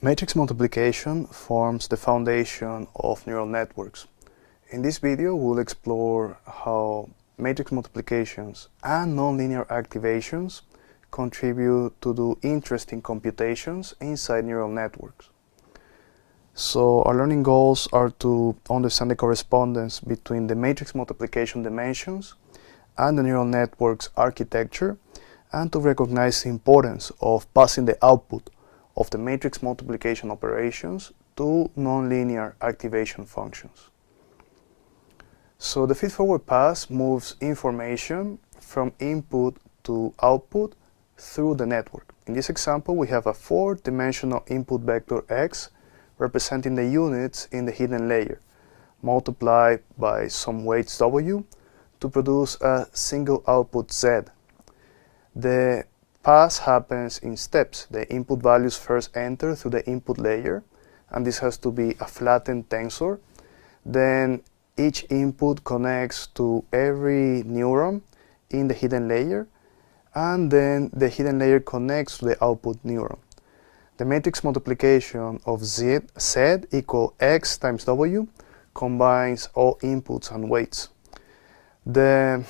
Matrix multiplication forms the foundation of neural networks. In this video, we'll explore how matrix multiplications and nonlinear activations contribute to do interesting computations inside neural networks. So our learning goals are to understand the correspondence between the matrix multiplication dimensions and the neural network's architecture, and to recognize the importance of passing the output of the matrix multiplication operations to nonlinear activation functions. So the feedforward pass moves information from input to output through the network. In this example, we have a four-dimensional input vector x representing the units in the hidden layer, multiplied by some weights w to produce a single output z. The pass happens in steps. The input values first enter through the input layer, and this has to be a flattened tensor. Then each input connects to every neuron in the hidden layer, and then the hidden layer connects to the output neuron. The matrix multiplication of z equal x times w combines all inputs and weights. The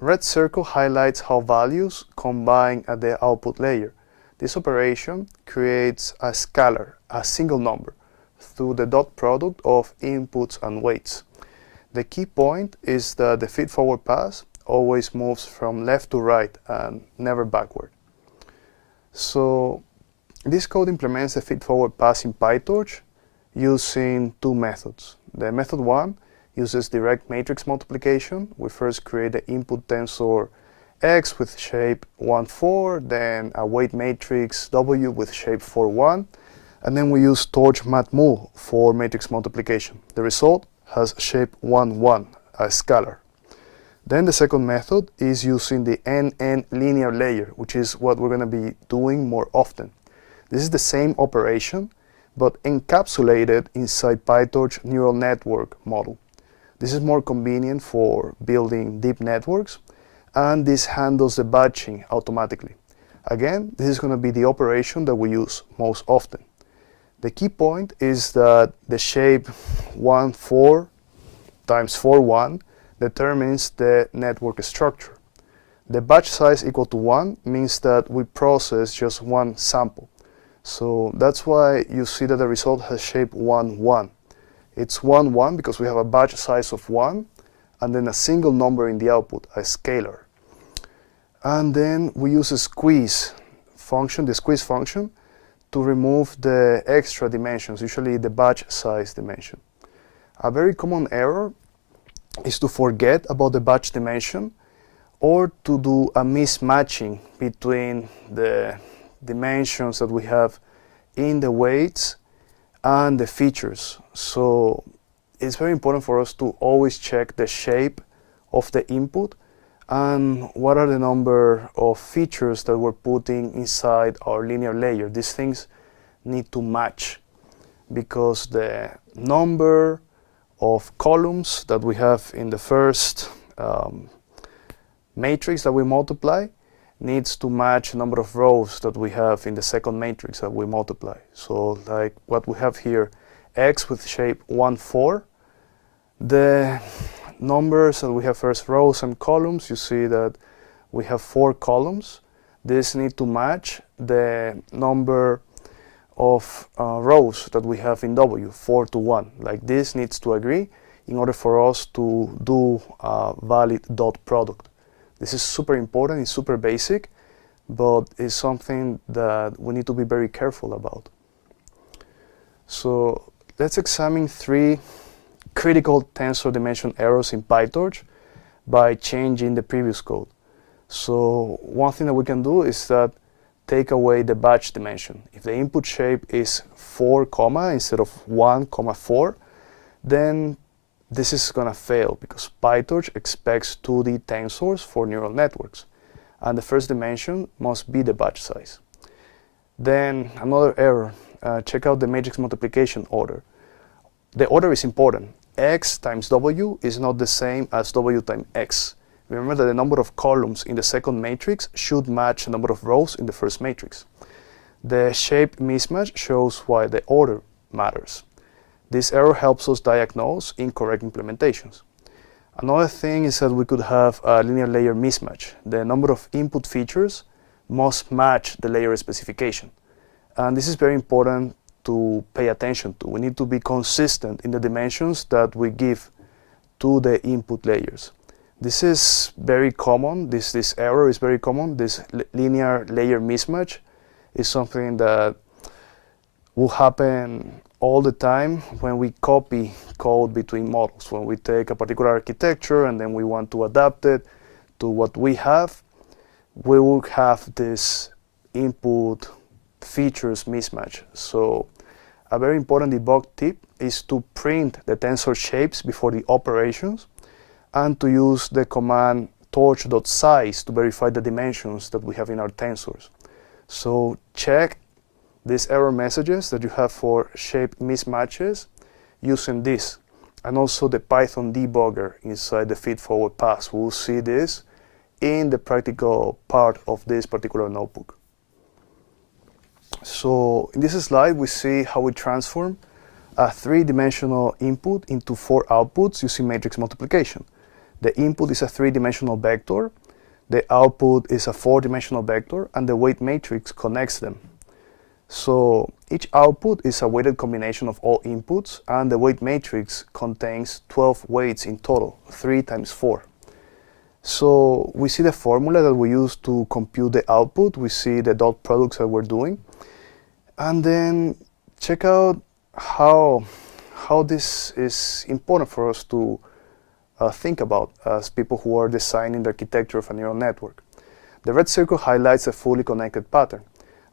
red circle highlights how values combine at the output layer. This operation creates a scalar, a single number, through the dot product of inputs and weights. The key point is that the feedforward pass always moves from left to right and never backward. So this code implements the feedforward pass in PyTorch using two methods. The method 1 uses direct matrix multiplication. We first create the input tensor x with shape 1, 4, then a weight matrix w with shape 4, 1, and then we use torch matmul for matrix multiplication. The result has shape 1, 1, a scalar. Then the second method is using the NN linear layer, which is what we're going to be doing more often. This is the same operation, but encapsulated inside PyTorch neural network model. This is more convenient for building deep networks, and this handles the batching automatically. Again, this is going to be the operation that we use most often. The key point is that the shape 1, 4 times 4, 1 determines the network structure. The batch size equal to 1 means that we process just one sample. So that's why you see that the result has shape 1, 1. It's 1, 1 because we have a batch size of 1 and then a single number in the output, a scalar. And then we use a squeeze function, the squeeze function, to remove the extra dimensions, usually the batch size dimension. A very common error is to forget about the batch dimension or to do a mismatching between the dimensions that we have in the weights and the features. So it's very important for us to always check the shape of the input and what are the number of features that we're putting inside our linear layer. These things need to match because the number of columns that we have in the first matrix that we multiply needs to match the number of rows that we have in the second matrix that we multiply. So like what we have here, x with shape 1, 4, the numbers that we have first rows and columns, you see that we have 4 columns. This need to match the number of rows that we have in W, 4 to 1. Like this needs to agree in order for us to do a valid dot product. This is super important, it's super basic, but it's something that we need to be very careful about. So let's examine 3 critical tensor dimension errors in PyTorch by changing the previous code. So one thing that we can do is that take away the batch dimension. If the input shape is 4, instead of 1, 4, then this is going to fail because PyTorch expects 2D tensors for neural networks, and the first dimension must be the batch size. Then another error, check out the matrix multiplication order. The order is important. X times W is not the same as W times X. Remember that the number of columns in the second matrix should match the number of rows in the first matrix. The shape mismatch shows why the order matters. This error helps us diagnose incorrect implementations. Another thing is that we could have a linear layer mismatch. The number of input features must match the layer specification. And this is very important to pay attention to. We need to be consistent in the dimensions that we give to the input layers. This is very common. This error is very common. This linear layer mismatch is something that will happen all the time when we copy code between models. When we take a particular architecture and then we want to adapt it to what we have, we will have this input features mismatch. So a very important debug tip is to print the tensor shapes before the operations and to use the command torch.size to verify the dimensions that we have in our tensors. So check these error messages that you have for shape mismatches using this, and also the Python debugger inside the feedforward pass. We'll see this in the practical part of this particular notebook. So in this slide, we see how we transform a three-dimensional input into four outputs using matrix multiplication. The input is a three-dimensional vector, the output is a four-dimensional vector, and the weight matrix connects them. So each output is a weighted combination of all inputs, and the weight matrix contains 12 weights in total, 3 times 4. So we see the formula that we use to compute the output. We see the dot products that we're doing. And then check out how this is important for us to think about as people who are designing the architecture of a neural network. The red circle highlights a fully connected pattern,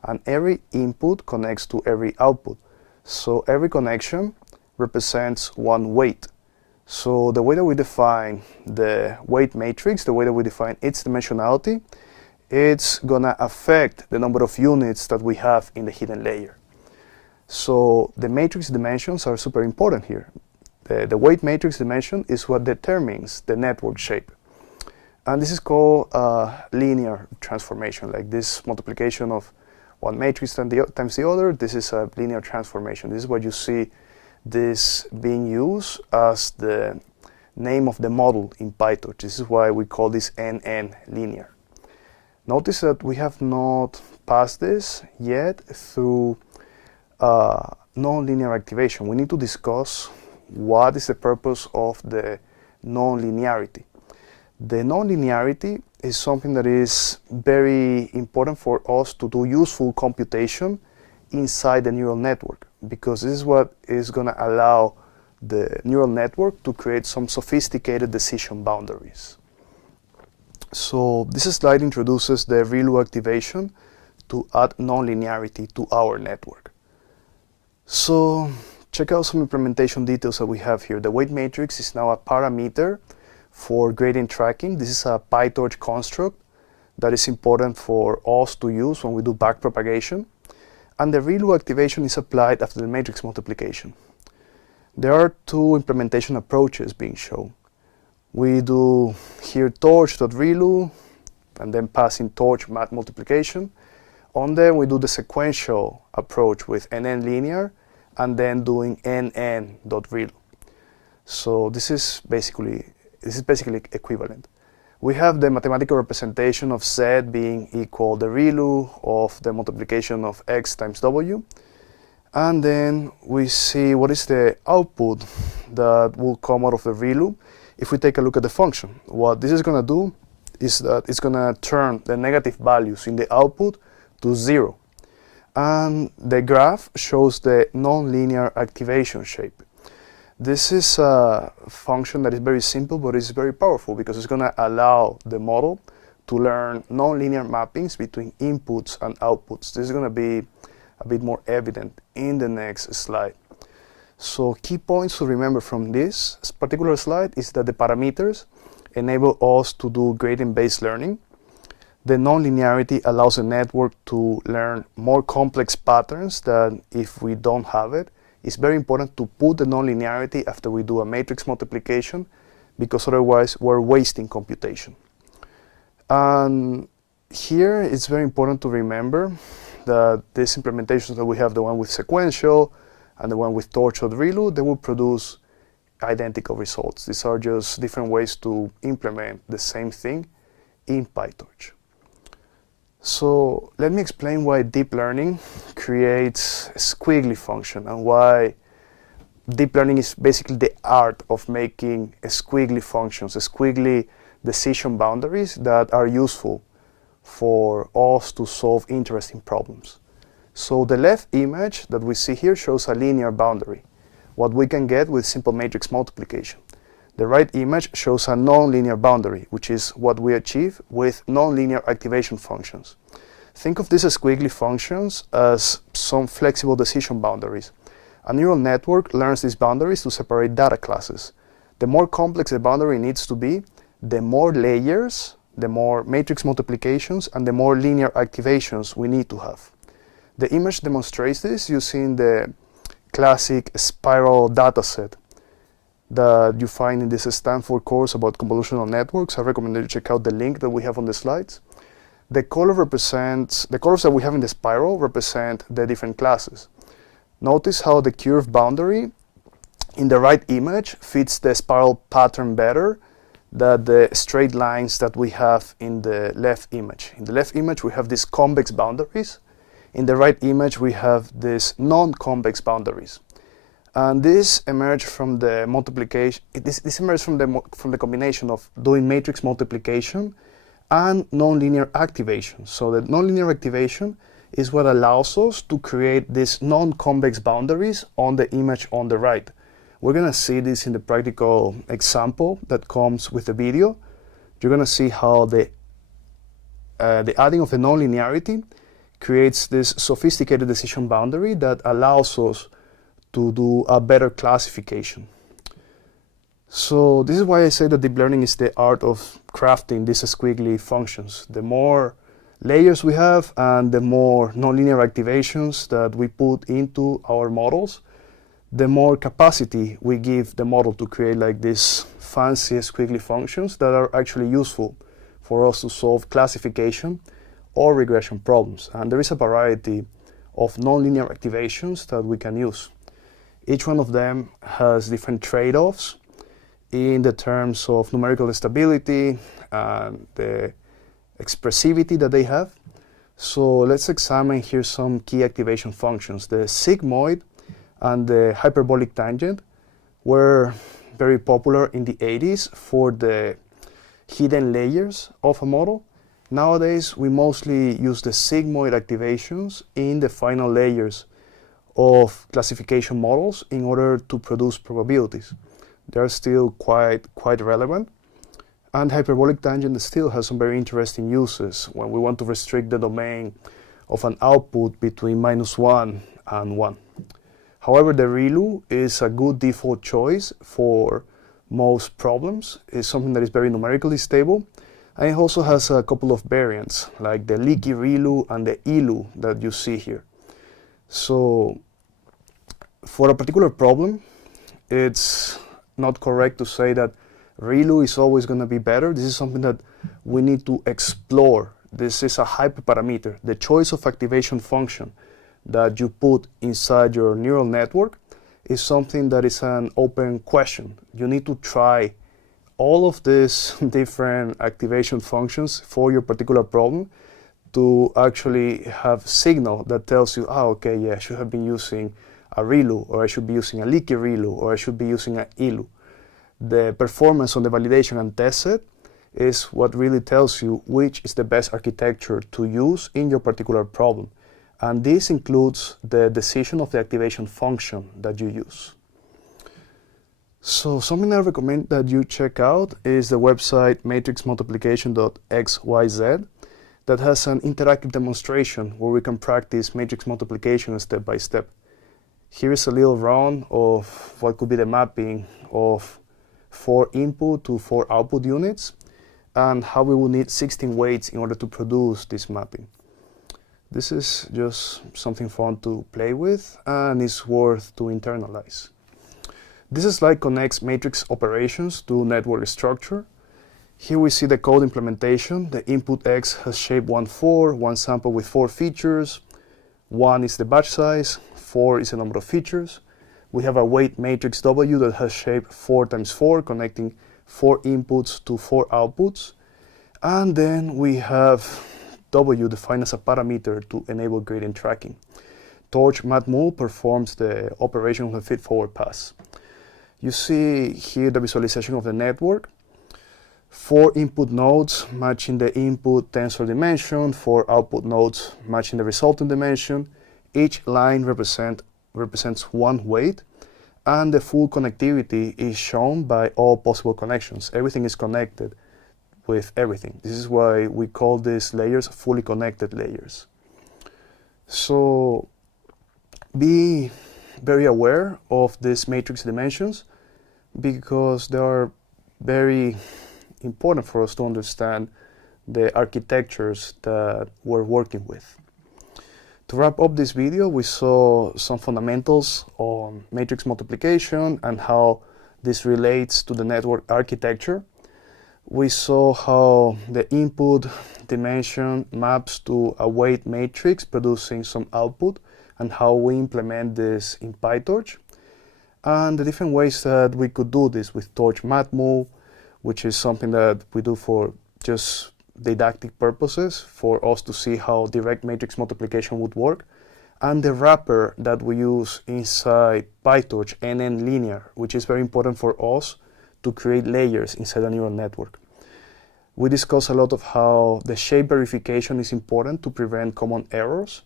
and every input connects to every output. So every connection represents one weight. So the way that we define the weight matrix, the way that we define its dimensionality, it's gonna affect the number of units that we have in the hidden layer. So the matrix dimensions are super important here. The weight matrix dimension is what determines the network shape. And this is called linear transformation, like this multiplication of one matrix times the other. This is a linear transformation. This is what you see this being used as the name of the model in PyTorch. This is why we call this NN linear. Notice that we have not passed this yet through non-linear activation. We need to discuss what is the purpose of the non-linearity. The non-linearity is something that is very important for us to do useful computation inside the neural network, because this is what is going to allow the neural network to create some sophisticated decision boundaries. So this slide introduces the ReLU activation to add non-linearity to our network. So check out some implementation details that we have here. The weight matrix is now a parameter for gradient tracking. This is a PyTorch construct that is important for us to use when we do backpropagation. And the ReLU activation is applied after the matrix multiplication. There are two implementation approaches being shown. We do here torch.ReLU and then passing torch mat multiplication. On there we do the sequential approach with NN linear and then doing NN.ReLU. So this is basically equivalent. We have the mathematical representation of Z being equal the ReLU of the multiplication of X times W. And then we see what is the output that will come out of the ReLU. If we take a look at the function, what this is going to do is that it's going to turn the negative values in the output to 0. And the graph shows the non-linear activation shape. This is a function that is very simple, but it's very powerful because it's going to allow the model to learn non-linear mappings between inputs and outputs. This is going to be a bit more evident in the next slide. So key points to remember from this particular slide is that the parameters enable us to do gradient-based learning. The non-linearity allows the network to learn more complex patterns than if we don't have it. It's very important to put the non-linearity after we do a matrix multiplication, because otherwise we're wasting computation. And here it's very important to remember that these implementations that we have, the one with sequential and the one with tortured ReLU, they will produce identical results. These are just different ways to implement the same thing in PyTorch. So let me explain why deep learning creates a squiggly function and why deep learning is basically the art of making squiggly functions, squiggly decision boundaries that are useful for us to solve interesting problems. So the left image that we see here shows a linear boundary, what we can get with simple matrix multiplication. The right image shows a non-linear boundary, which is what we achieve with non-linear activation functions. Think of these squiggly functions as some flexible decision boundaries. A neural network learns these boundaries to separate data classes. The more complex the boundary needs to be, the more layers, the more matrix multiplications, and the more linear activations we need to have. The image demonstrates this using the classic spiral dataset that you find in this Stanford course about convolutional networks. I recommend that you check out the link that we have on the slides. The colors that we have in the spiral represent the different classes. Notice how the curved boundary in the right image fits the spiral pattern better than the straight lines that we have in the left image. In the left image, we have these convex boundaries. In the right image, we have these non-convex boundaries. And this emerged from the multiplication. This emerged from the combination of doing matrix multiplication and nonlinear activation. So the nonlinear activation is what allows us to create these non-convex boundaries on the image on the right. We're going to see this in the practical example that comes with the video. You're going to see how the adding of the nonlinearity creates this sophisticated decision boundary that allows us to do a better classification. So this is why I say that deep learning is the art of crafting these squiggly functions. The more layers we have and the more nonlinear activations that we put into our models, the more capacity we give the model to create like these fancy squiggly functions that are actually useful for us to solve classification or regression problems. And there is a variety of nonlinear activations that we can use. Each one of them has different trade-offs in the terms of numerical stability and the expressivity that they have. So let's examine here some key activation functions. The sigmoid and the hyperbolic tangent were very popular in the 80s for the hidden layers of a model. Nowadays, we mostly use the sigmoid activations in the final layers of classification models in order to produce probabilities. They are still quite relevant. And hyperbolic tangent still has some very interesting uses when we want to restrict the domain of an output between -1 and 1. However, the ReLU is a good default choice for most problems. It's something that is very numerically stable. And it also has a couple of variants, like the leaky ReLU and the ELU that you see here. So for a particular problem, it's not correct to say that ReLU is always going to be better. This is something that we need to explore. This is a hyperparameter. The choice of activation function that you put inside your neural network is something that is an open question. You need to try all of these different activation functions for your particular problem to actually have signal that tells you, okay, yeah, I should have been using a ReLU, or I should be using a leaky ReLU, or I should be using an ELU. The performance on the validation and test set is what really tells you which is the best architecture to use in your particular problem. And this includes the decision of the activation function that you use. So something I recommend that you check out is the website matrixmultiplication.xyz that has an interactive demonstration where we can practice matrix multiplication step by step. Here is a little run of what could be the mapping of 4 input to 4 output units and how we will need 16 weights in order to produce this mapping. This is just something fun to play with and is worth to internalize. This slide connects matrix operations to network structure. Here we see the code implementation. The input X has shape 1, 4, one sample with 4 features. 1 is the batch size, 4 is the number of features. We have a weight matrix W that has shape 4 times 4, connecting 4 inputs to 4 outputs. And then we have W defined as a parameter to enable gradient tracking. Torch matmul performs the operation of the feedforward pass. You see here the visualization of the network. 4 input nodes matching the input tensor dimension, 4 output nodes matching the resultant dimension. Each line represents one weight, and the full connectivity is shown by all possible connections. Everything is connected with everything. This is why we call these layers fully connected layers. So be very aware of these matrix dimensions because they are very important for us to understand the architectures that we're working with. To wrap up this video, we saw some fundamentals on matrix multiplication and how this relates to the network architecture. We saw how the input dimension maps to a weight matrix producing some output and how we implement this in PyTorch, and the different ways that we could do this with Torch matmul, which is something that we do for just didactic purposes, for us to see how direct matrix multiplication would work, and the wrapper that we use inside PyTorch, non-linear, which is very important for us to create layers inside a neural network. We discussed a lot of how the shape verification is important to prevent common errors,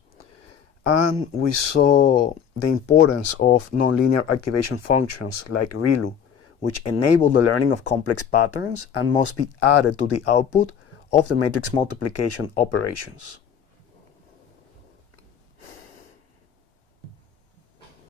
and we saw the importance of non-linear activation functions like ReLU, which enable the learning of complex patterns and must be added to the output of the matrix multiplication operations.